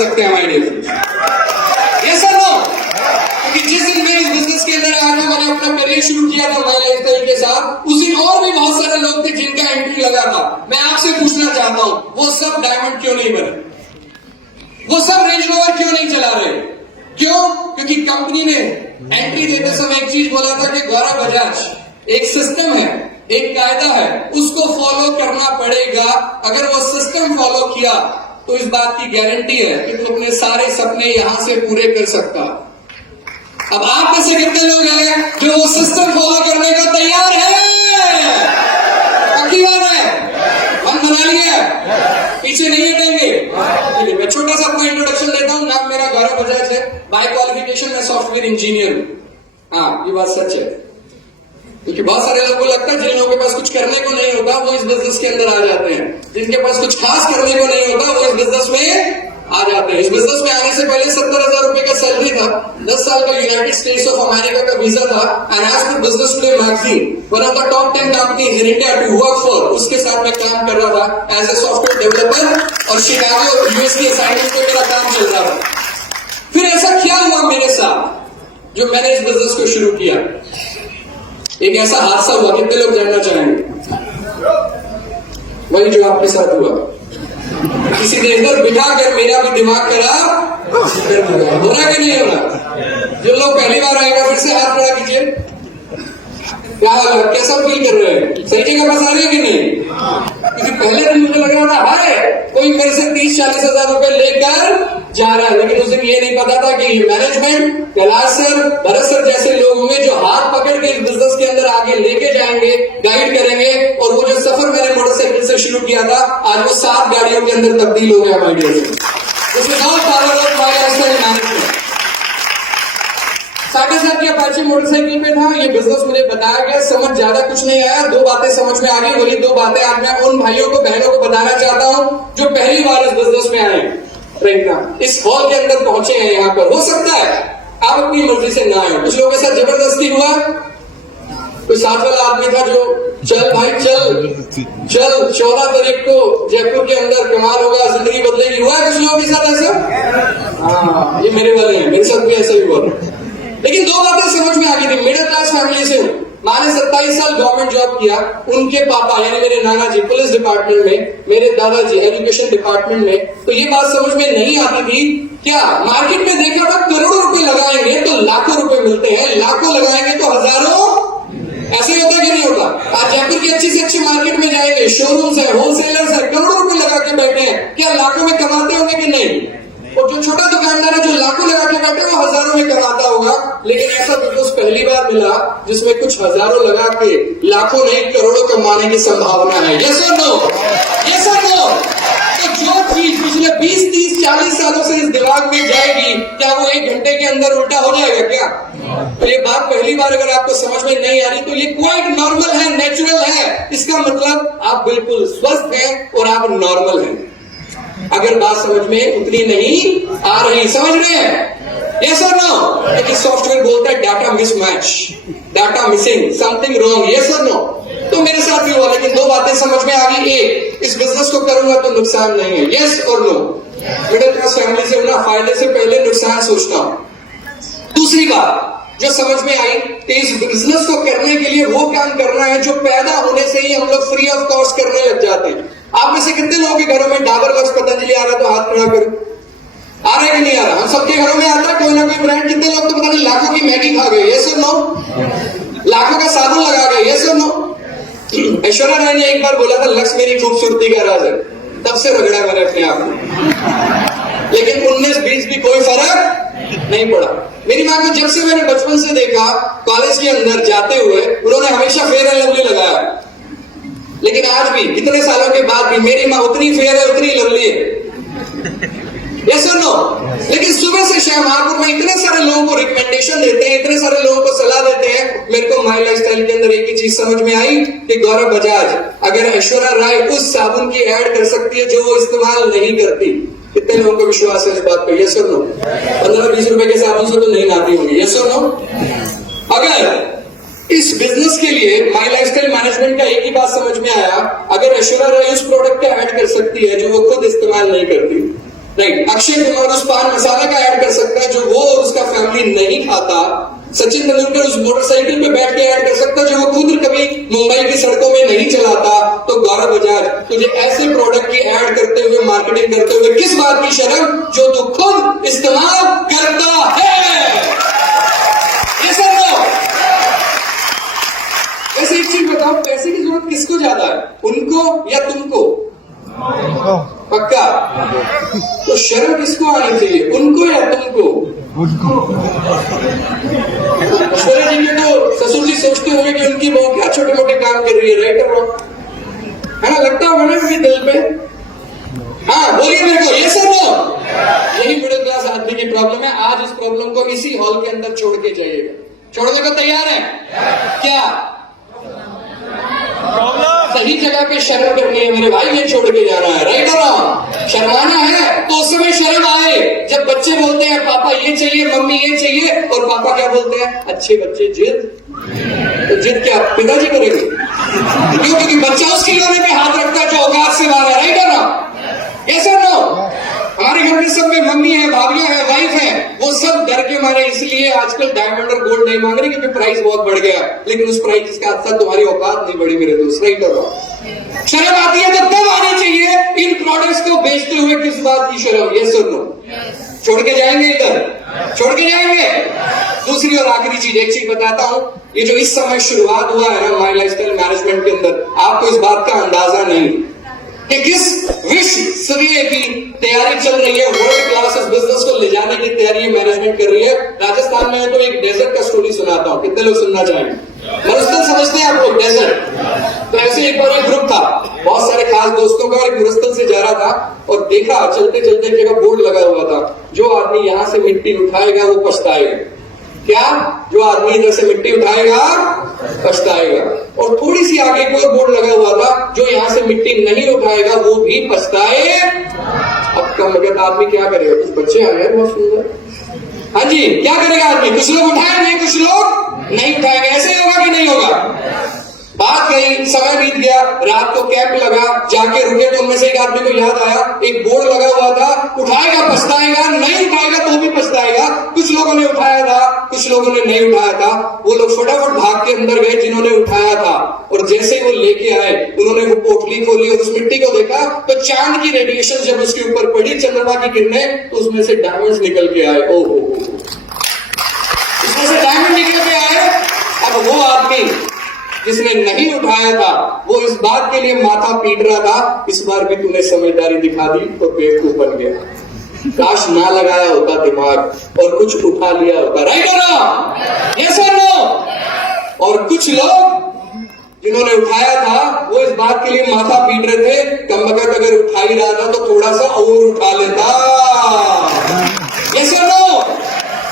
सकते हैं हमारे लिए। ये सर नो, क्योंकि जिस दिन मैं इस बिजनेस के अंदर आया था, मैंने अपना करियर शुरू किया था माई लाइफस्टाइल के साथ, उस दिन और भी बहुत सारे लोग थे जिनका एंट्री लगा था। मैं आपसे पूछना चाहता हूं, वो सब डायमंड क्यों नहीं बने? वो सब रेंज रोवर क्यों नहीं चला रहे? क्यों? क्योंकि कंपनी ने एंट्री देते समय एक चीज बोला था कि गौरव बजाज एक सिस्टम है, एक कायदा है, उसको फॉलो करना पड़ेगा। अगर वो सिस्टम फॉलो किया तो इस बात की गारंटी है कि तुम अपने सारे सपने यहां से पूरे कर सकता। अब आप में से कितने लोग हैं जो वो सिस्टम फॉलो करने को तैयार है? पक्की बात है, मन बना लिया, पीछे नहीं हटेंगे। मैं छोटा सा अपना इंट्रोडक्शन देता हूं। नाम मेरा गौरव बजाज है, बाय क्वालिफिकेशन मैं सॉफ्टवेयर इंजीनियर हूं। हाँ, ये बात सच है, क्योंकि बहुत सारे लोगों को लगता है जिन लोगों के पास कुछ करने को नहीं होता वो इस बिजनेस के अंदर आ जाते हैं, जिनके पास कुछ खास करने को नहीं होता वो इस बिजनेस में आ जाते हैं। इस बिजनेस में आने से पहले 70,000 रुपए का सैलरी था, 10 साल का यूनाइटेड स्टेट्स ऑफ अमेरिका का वीजा था, एंड एज पर business today magazine one of the top 10 companies in India to work for, उसके साथ मैं काम कर रहा था एज ए सॉफ्टवेयर डेवलपर, और शिकागो यूएस की असाइनमेंट पे मेरा काम चल रहा था। फिर ऐसा क्या हुआ मेरे साथ जो मैंने इस बिजनेस को शुरू किया? एक ऐसा हादसा हुआ, कितने लोग जानना चाहेंगे? वही जो आपके साथ हुआ। किसी ने इधर बिठा कर मेरा भी दिमाग खराब हो रहा कि नहीं हो रहा? जो लोग पहली बार आएगा फिर से हाथ खड़ा कीजिए। क्या कैसा फील कर रहे हैं? सही जगह पास आ रहे हैं कि नहीं? क्योंकि पहले दिन मुझे लग रहा था हाय कोई मेरे से 30-40 हजार रुपए लेकर जा रहा है, लेकिन उस दिन ये नहीं पता था कि ये management, Kailash sir, Bharat sir जैसे लोग होंगे जो हाथ पकड़ के इस बिजनेस के अंदर आगे लेके जाएंगे, गाइड करेंगे, और वो जो सफर मैंने मोटरसाइकिल से शुरू किया था आज वो 7 गाड़ियों के अंदर तब्दील हो गया माय डियर फ्रेंड्स। उसमें साढ़े 7 की अपाचे मोटरसाइकिल पे था। ये बिजनेस मुझे बताया गया, समझ ज्यादा कुछ नहीं आया, 2 बातें समझ में आ गई। बोली 2 बातें आज मैं उन भाइयों को बहनों को बताना चाहता हूं जो पहली बार इस बिजनेस में आए, इस हॉल के अंदर पहुंचे हैं। यहाँ पर हो सकता है आप अपनी मर्जी से ना आए, कुछ लोगों के साथ जबरदस्ती हुआ। कोई साथ वाला आदमी था जो चल भाई चल 14 तारीख को जयपुर के अंदर कमाल होगा, जिंदगी बदलेगी। हुआ है कुछ लोगों के साथ ऐसा? हाँ, ये मेरे वाले हैं, मेरे साथ भी ऐसा ही हुआ। लेकिन 2 बातें समझ में आ गई थी। मिडिल क्लास फैमिली से हूं, माँ ने 27 साल गवर्नमेंट जॉब किया, उनके पापा यानी मेरे नाना जी पुलिस डिपार्टमेंट में, मेरे दादाजी एजुकेशन डिपार्टमेंट में। तो ये बात समझ में नहीं आती थी क्या मार्केट में देखा था करोड़ों रुपए लगाएंगे तो लाखों रुपए मिलते हैं, लाखों लगाएंगे तो हजारों। ऐसे ही होता कि नहीं होता? आप जयपुर की अच्छी से अच्छी मार्केट में जाएंगे, शोरूम्स है, होलसेलर्स है, करोड़ों रुपए लगा के बैठे हैं, क्या लाखों में कमाते होंगे कि नहीं? और जो छोटा दुकानदार है जो लाखों लगा के बैठे वो हजारों में कमाता होगा। लेकिन ऐसा बिजनेस पहली बार मिला जिसमें कुछ हजारों लगा के लाखों नहीं करोड़ों कमाने की संभावना है। यस और नो? यस और नो? तो जो चीज पिछले 20-30-40 सालों से इस दिमाग में जाएगी, क्या वो 1 घंटे के अंदर उल्टा हो जाएगा क्या? तो ये बात पहली बार अगर आपको समझ में नहीं आ रही तो ये क्वाइट नॉर्मल है, नेचुरल है। इसका मतलब आप बिल्कुल स्वस्थ हैं और आप नॉर्मल हैं। अगर बात समझ में उतनी नहीं आ रही, समझ रहे हैं? यस और नो? लेकिन सॉफ्टवेयर बोलता है data mismatch, data missing, something wrong. Yes और नो? तो मेरे साथ भी हुआ, लेकिन 2 बातें समझ में आ गई। एक, इस बिजनेस को करूंगा तो नुकसान नहीं है। यस और नो? मिडिल क्लास फैमिली से होना, फायदे से पहले नुकसान सोचता हूं। दूसरी बात जो समझ में आई कि इस बिजनेस को करने के लिए वो काम करना है जो पैदा होने से ही हम लोग फ्री ऑफ कॉस्ट करने लग जाते हैं। आप में से कितने लोगों के घरों में डाबर वर्क्स पतंजलि आ रहा तो हाथ खड़ा करो। आ रहा है कि नहीं आ रहा? हम सबके घरों में आता है कोई ना कोई ब्रांड। कितने लोग तो पता नहीं लाखों की मैगी खा गए? यस और नो? लाखों का साबुन लगा गए? यस और नो? ऐश्वर्या राय ने एक बार बोला था लक्ष्य मेरी खूबसूरती का राज है, तब से रगड़ा मैंने अपने आप को, लेकिन 19-20 भी कोई फर्क नहीं पड़ा। मेरी माँ को जब से मैंने बचपन से देखा कॉलेज के अंदर जाते हुए, उन्होंने हमेशा फेयर एंड लवली लगाया, लेकिन आज भी इतने सालों के बाद भी मेरी माँ उतनी फेयर है उतनी लवली है। यस और नो? लेकिन सुबह से शाम महापुर में इतने सारे लोगों को रिकमेंडेशन देते हैं, इतने सारे लोगों को सलाह देते हैं। मेरे को माई लाइफस्टाइल के अंदर एक ही चीज समझ में आई कि गौरव बजाज अगर ऐश्वर्या राय उस साबुन की ऐड कर सकती है जो वो इस्तेमाल नहीं करती, कितने लोगों को विश्वास है इस बात पे? यस और नो? 15-20 रुपए के साबुन से तो नहीं नहाती होंगी। यस और नो? अगर इस बिजनेस के लिए माई लाइफस्टाइल मैनेजमेंट का एक ही बात समझ में आया, अगर ऐश्वर्या राय उस प्रोडक्ट को ऐड कर सकती है जो वो खुद इस्तेमाल नहीं करती, राइट, अक्षय कुमार उस पान मसाला का ऐड कर सकता है जो वो और उसका फैमिली नहीं खाता। सचिन तेंदुलकर उस मोटरसाइकिल पे बैठ के ऐड कर सकता है जो वो खुद कभी मुंबई की सड़कों में नहीं चलाता। तो गौरव बजाज, तुझे ऐसे प्रोडक्ट की ऐड करते हुए, मार्केटिंग करते हुए किस बात की शर्म जो तू खुद इस्तेमाल करता है? ये सब लो। वैसे एक चीज बताओ, पैसे की जरूरत किसको ज्यादा है, उनको या तुमको? पक्का? तो शर्म किसको आनी चाहिए, उनको या तुमको? ऐश्वर्या जी के तो ससुर जी सोचते होंगे कि उनकी बहू क्या छोटे मोटे काम कर रही है, राइट और रॉन्ग, है ना? लगता होगा ना उनके दिल पे। हाँ बोलिए मेरे को, ये सब लो। यही मिडिल क्लास आदमी की प्रॉब्लम है। आज इस प्रॉब्लम को इसी हॉल के अंदर छोड़ के जाइएगा। छोड़ने को तैयार है क्या? सही जगह पे शर्म करनी है मेरे भाई, ये छोड़ के जाना है, राइट और रॉन्ग? शर्माना है तो उस समय शर्म आए जब बच्चे बोलते हैं पापा ये चाहिए, मम्मी ये चाहिए, और पापा क्या बोलते हैं? अच्छे बच्चे जिद। तो जिद क्या पिताजी करेंगे? क्यों? क्योंकि बच्चा उस खिलौने पे हाथ रखता है जो औकात से बाहर है, राइट और रॉन्ग? ऐसा नो। हमारे घर में सब में मम्मी है, भाभियां है, वाइफ है, वो सब डर के मारे इसलिए आजकल डायमंड और गोल्ड नहीं मांग रही क्योंकि प्राइस बहुत बढ़ गया। लेकिन उस प्राइस के साथ साथ तुम्हारी औकात नहीं बढ़ी मेरे दोस्त, राइट और रॉन्ग? शर्म आती है तो तब आनी चाहिए। इन प्रोडक्ट्स को बेचते हुए किस बात की शर्म? ये सुन लो। छोड़ के जाएंगे इधर, छोड़ के जाएंगे। दूसरी और आखिरी चीज, एक चीज बताता हूं, ये जो इस समय शुरुआत हुआ है ना माई लाइफस्टाइल मैनेजमेंट के अंदर, आपको इस बात का अंदाजा नहीं कि किस विश्व स्तरीय की तैयारी चल रही है। वर्ल्ड क्लास इस बिजनेस को ले जाने की तैयारी मैनेजमेंट कर रही है। राजस्थान में तो एक डेजर्ट का स्टोरी सुनाता हूं, कितने लोग सुनना चाहेंगे? मरुस्थल समझते हैं आप लोग? डेजर्ट। तो ऐसे एक बार एक ग्रुप था बहुत सारे खास दोस्तों का, और मरुस्थल से जा रहा था और देखा चलते चलते एक जगह बोर्ड लगा हुआ था, जो आदमी यहां से मिट्टी उठाएगा वो पछताएगा। क्या? जो आदमी इधर से मिट्टी उठाएगा पछताएगा। और थोड़ी सी आगे कोई बोर्ड लगा हुआ था, जो यहां से मिट्टी नहीं उठाएगा वो भी पछताए। अब कम बजट आदमी क्या करेगा? कुछ बच्चे आ गए बहुत सुंदर, हाँ जी, क्या करेगा आदमी? कुछ लोग उठाएंगे, कुछ लोग नहीं उठाएंगे। ऐसे ही होगा कि नहीं होगा? बात गई, समय बीत गया, रात को कैंप लगा, जाके रुके तो उनमें से एक आदमी को याद आया एक बोर्ड लगा हुआ था, उठाएगा पछताएगा, नहीं उठाएगा तो भी पछताएगा। कुछ लोगों ने उठाया था, कुछ लोगों ने नहीं उठाया था। वो लोग फटाफट भाग के अंदर गए जिन्होंने उठाया था, और जैसे ही वो लेके आए उन्होंने वो पोटली खोली और उस मिट्टी को देखा तो चांद की रेडिएशन जब उसके ऊपर पड़ी, चंद्रमा की किरणें, तो उसमें से डायमंड्स निकल के आए। ओहो, उसमें से डायमंड निकल के आए। अब वो आदमी जिसने नहीं उठाया था वो इस बात के लिए माथा पीट रहा था, इस बार भी तूने समझदारी दिखा दी तो बेवकूफ बन गया। काश ना लगाया होता दिमाग और कुछ उठा लिया होता, राइट और रॉन्ग? यस और नो? और कुछ लोग जिन्होंने उठाया था वो इस बात के लिए माथा पीट रहे थे, कम बगैर अगर उठा ही रहा था तो थोड़ा सा और उठा लेता। यस और नो?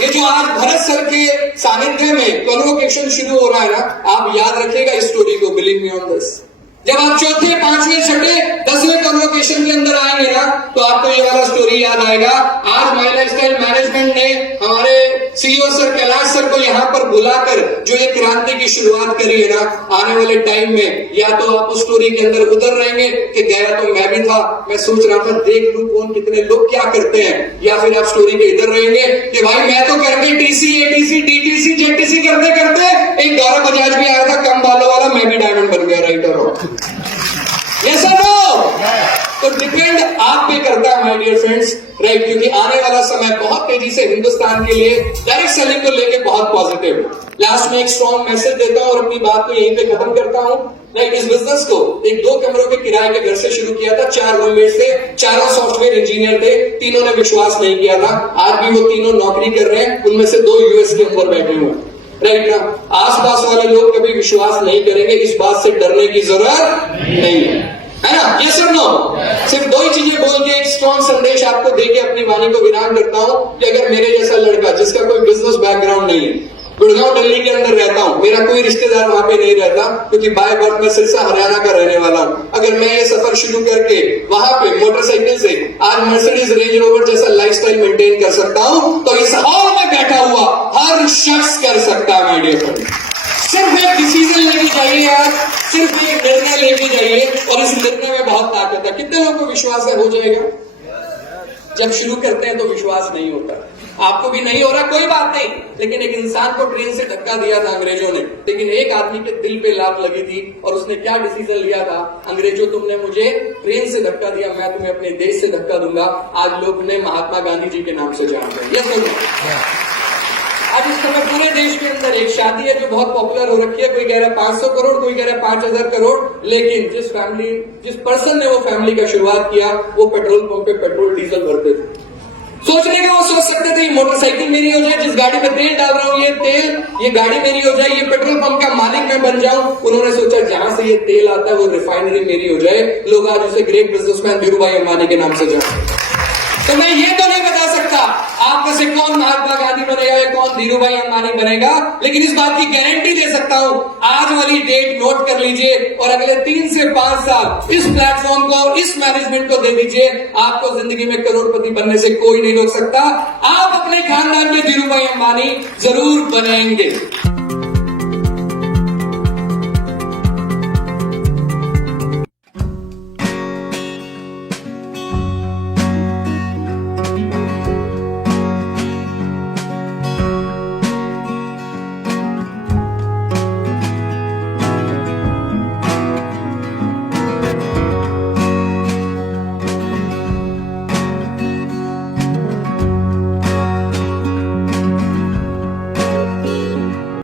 ये जो आज भरत सर के सानिध्य में कन्वोकेशन शुरू हो रहा है ना, आप याद रखिएगा इस स्टोरी को, बिलीव मी ऑन दिस। जब आप चौथे, पांचवें, छठे, 10वें कन्वोकेशन के अंदर आएंगे ना, तो आपको ये वाला स्टोरी याद आएगा। आज माई लाइफस्टाइल मैनेजमेंट ने हमारे सीईओ सर कैलाश सर को यहाँ पर बुलाकर जो एक क्रांति की शुरुआत करी है ना, आने वाले टाइम में या तो आप उस स्टोरी के अंदर उतर रहेंगे कि गया तो मैं भी था, मैं सोच रहा था देख लूं कौन कितने लोग क्या करते हैं, या फिर आप स्टोरी के इधर रहेंगे कि भाई मैं तो करके टीसी, एटीसी, डीटीसी, जेटीसी करते करते एक गौरव बजाज भी आया था कम बालों वाला, मैं भी डायमंड बन गया, राइट और रॉन्ग? यस और नो? तो डिपेंड आप पे करता है माय डियर फ्रेंड्स, राइट? क्योंकि आने वाला समय बहुत तेजी से हिंदुस्तान के लिए डायरेक्ट सेलिंग को लेके बहुत पॉजिटिव है। लास्ट में एक स्ट्रॉन्ग मैसेज देता हूं और अपनी बात को यहीं पे खत्म करता हूं। राइट, इस बिजनेस को एक 2 कमरों के किराए के घर से शुरू किया था, 4 रूममेट थे, चारों सॉफ्टवेयर इंजीनियर थे, तीनों ने विश्वास नहीं किया था। आज भी वो तीनों नौकरी कर रहे हैं, उनमें से 2 यूएस के अंदर बैठे हुए हैं, राइट ना? आसपास वाले लोग कभी विश्वास नहीं करेंगे, इस बात से डरने की जरूरत नहीं है ना? यस और नो? सिर्फ 2 ही चीजें बोल के एक स्ट्रॉन्ग संदेश आपको देके अपनी वाणी को विराम करता हूं कि अगर मेरे जैसा लड़का जिसका कोई बिजनेस बैकग्राउंड नहीं है, गुड़गांव दिल्ली के अंदर रहता हूं, मेरा कोई रिश्तेदार वहां पे नहीं रहता क्योंकि बाय बर्थ में सिरसा हरियाणा का रहने वाला हूं, अगर मैं ये सफर शुरू करके वहां पे मोटरसाइकिल से आज मर्सिडीज रेंज रोवर जैसा लाइफस्टाइल मेंटेन कर सकता हूं, तो इस हॉल में बैठा हुआ हर शख्स कर सकता है माय डियर फ्रेंड। सिर्फ एक डिसीजन लेके जाइए आप, सिर्फ एक निर्णय लेके जाइए और इस निर्णय में बहुत ताकत है। कितने लोगों को विश्वास है हो जाएगा? जब शुरू करते हैं तो विश्वास नहीं होता। आपको भी नहीं हो रहा, कोई बात नहीं, लेकिन एक इंसान को ट्रेन से धक्का दिया था अंग्रेजों ने, लेकिन एक आदमी के दिल पे लात लगी थी और उसने क्या डिसीजन लिया था, अंग्रेजों तुमने मुझे ट्रेन से धक्का दिया, मैं तुम्हें अपने देश से धक्का दूंगा। आज लोग उन्हें महात्मा गांधी जी के नाम से जानते हैं। Yes sir. आज इस समय पूरे देश के अंदर एक शादी है जो बहुत पॉपुलर हो रखी है, कोई कह रहा है 500 करोड़, कोई कह रहा है 5000 करोड़, लेकिन जिस पर्सन ने वो फैमिली का शुरुआत किया वो पेट्रोल पंप पे पेट्रोल डीजल भरते थे। सोचने का वो सोच सकते थे मोटरसाइकिल मेरी हो जाए, जिस गाड़ी में तेल डाल रहा हूं ये गाड़ी मेरी हो जाए, ये पेट्रोल पंप का मालिक मैं बन जाऊं। उन्होंने सोचा जहां से ये तेल आता है वो रिफाइनरी मेरी हो जाए। लोग आज उसे ग्रेट बिजनेसमैन धीरूभाई अंबानी के नाम से जानते। तो मैं ये तो नहीं बता सकता आप में से कौन महात्मा गांधी बनेगा या कौन धीरूभाई अंबानी बनेगा, लेकिन इस बात की गारंटी दे सकता हूं, आज वाली डेट नोट कर लीजिए और अगले 3 से 5 साल इस प्लेटफॉर्म को, इस मैनेजमेंट को दे दीजिए, आपको जिंदगी में करोड़पति बनने से कोई नहीं रोक सकता। आप अपने खानदान के धीरूभाई अंबानी जरूर बनेंगे।